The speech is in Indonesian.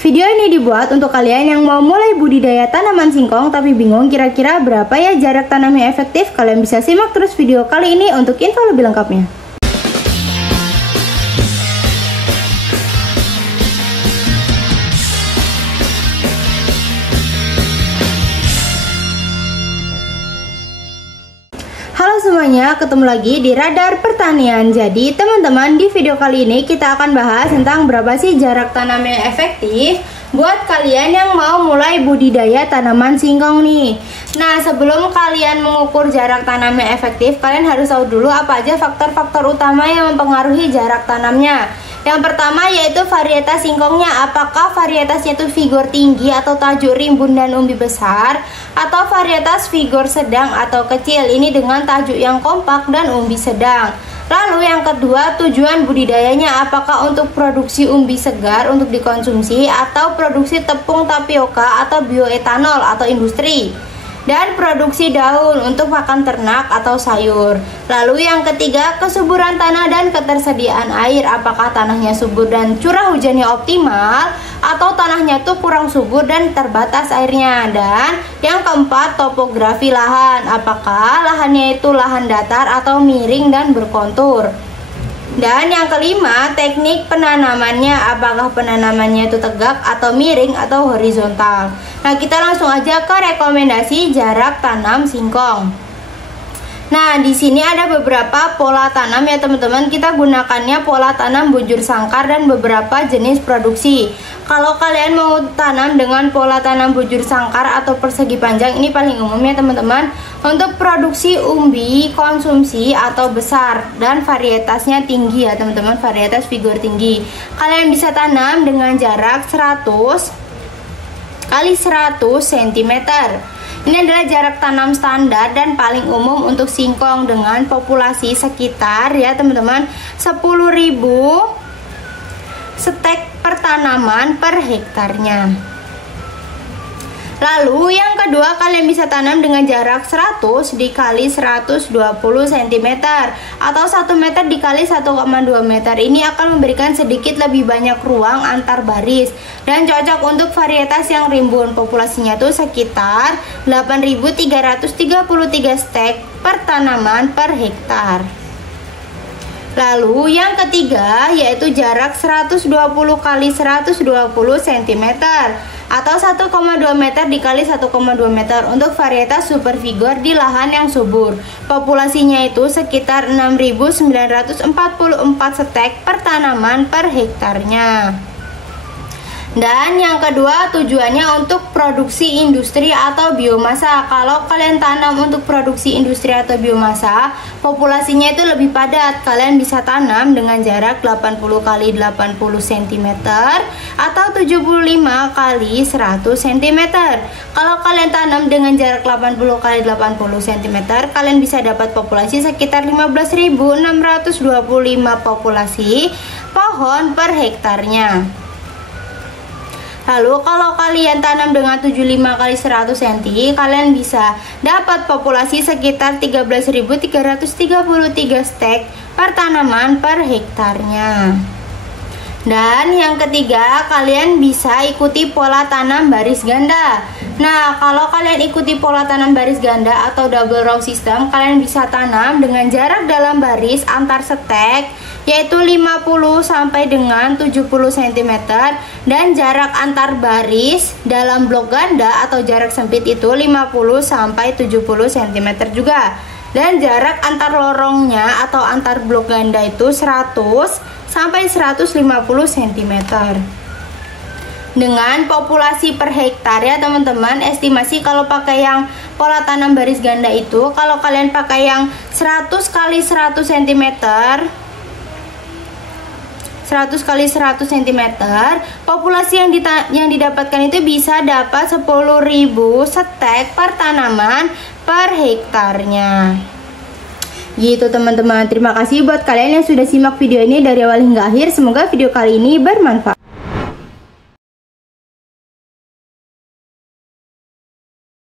Video ini dibuat untuk kalian yang mau mulai budidaya tanaman singkong tapi bingung kira-kira berapa ya jarak tanam yang efektif. Kalian bisa simak terus video kali ini untuk info lebih lengkapnya. Halo semuanya, ketemu lagi di Radar Pertanian. Jadi teman-teman, di video kali ini kita akan bahas tentang berapa sih jarak tanam yang efektif buat kalian yang mau mulai budidaya tanaman singkong nih. Nah, sebelum kalian mengukur jarak tanam yang efektif, kalian harus tahu dulu apa aja faktor-faktor utama yang mempengaruhi jarak tanamnya. Yang pertama yaitu varietas singkongnya. Apakah varietasnya itu vigor tinggi atau tajuk rimbun dan umbi besar, atau varietas vigor sedang atau kecil, ini dengan tajuk yang kompak dan umbi sedang. Lalu yang kedua, tujuan budidayanya. Apakah untuk produksi umbi segar untuk dikonsumsi, atau produksi tepung tapioka atau bioetanol atau industri, dan produksi daun untuk pakan ternak atau sayur. Lalu yang ketiga, kesuburan tanah dan ketersediaan air. Apakah tanahnya subur dan curah hujannya optimal, atau tanahnya tuh kurang subur dan terbatas airnya. Dan yang keempat, topografi lahan. Apakah lahannya itu lahan datar atau miring dan berkontur. Dan yang kelima, teknik penanamannya. Apakah penanamannya itu tegak atau miring atau horizontal. Nah, kita langsung aja ke rekomendasi jarak tanam singkong. Nah, di sini ada beberapa pola tanam ya teman-teman. Kita gunakannya pola tanam bujur sangkar dan beberapa jenis produksi. Kalau kalian mau tanam dengan pola tanam bujur sangkar atau persegi panjang, ini paling umum ya teman-teman. Untuk produksi umbi konsumsi atau besar dan varietasnya tinggi ya teman-teman, varietas vigor tinggi. Kalian bisa tanam dengan jarak 100 kali 100 cm. Ini adalah jarak tanam standar dan paling umum untuk singkong dengan populasi sekitar ya teman-teman 10.000 stek per tanaman per hektarnya. Lalu yang kedua, kalian bisa tanam dengan jarak 100 dikali 120 cm atau 1 meter dikali 1,2 meter. Ini akan memberikan sedikit lebih banyak ruang antar baris dan cocok untuk varietas yang rimbun. Populasinya tuh sekitar 8.333 stek per tanaman per hektar. Lalu yang ketiga yaitu jarak 120 kali 120 cm atau 1,2 meter dikali 1,2 meter untuk varietas super vigor di lahan yang subur. Populasinya itu sekitar 6.944 stek per tanaman per hektarnya. Dan yang kedua, tujuannya untuk produksi industri atau biomasa. Kalau kalian tanam untuk produksi industri atau biomasa, populasinya itu lebih padat. Kalian bisa tanam dengan jarak 80 kali 80 cm atau 75 kali 100 cm. Kalau kalian tanam dengan jarak 80 kali 80 cm, kalian bisa dapat populasi sekitar 15.625 populasi pohon per hektarnya. Lalu kalau kalian tanam dengan 75 kali 100 cm, kalian bisa dapat populasi sekitar 13.333 stek per tanaman per hektarnya. Dan yang ketiga, kalian bisa ikuti pola tanam baris ganda. Nah, kalau kalian ikuti pola tanam baris ganda atau double row system, kalian bisa tanam dengan jarak dalam baris antar stek yaitu 50 sampai dengan 70 cm dan jarak antar baris dalam blok ganda atau jarak sempit itu 50 sampai 70 cm juga. Dan jarak antar lorongnya atau antar blok ganda itu 100 sampai 150 cm. Dengan populasi per hektar ya teman-teman, estimasi kalau pakai yang pola tanam baris ganda itu, kalau kalian pakai yang 100 kali 100 cm 100 kali 100 cm, populasi yang didapatkan itu bisa dapat 10.000 stek per tanaman per hektarnya. Gitu teman-teman, terima kasih buat kalian yang sudah simak video ini dari awal hingga akhir. Semoga video kali ini bermanfaat.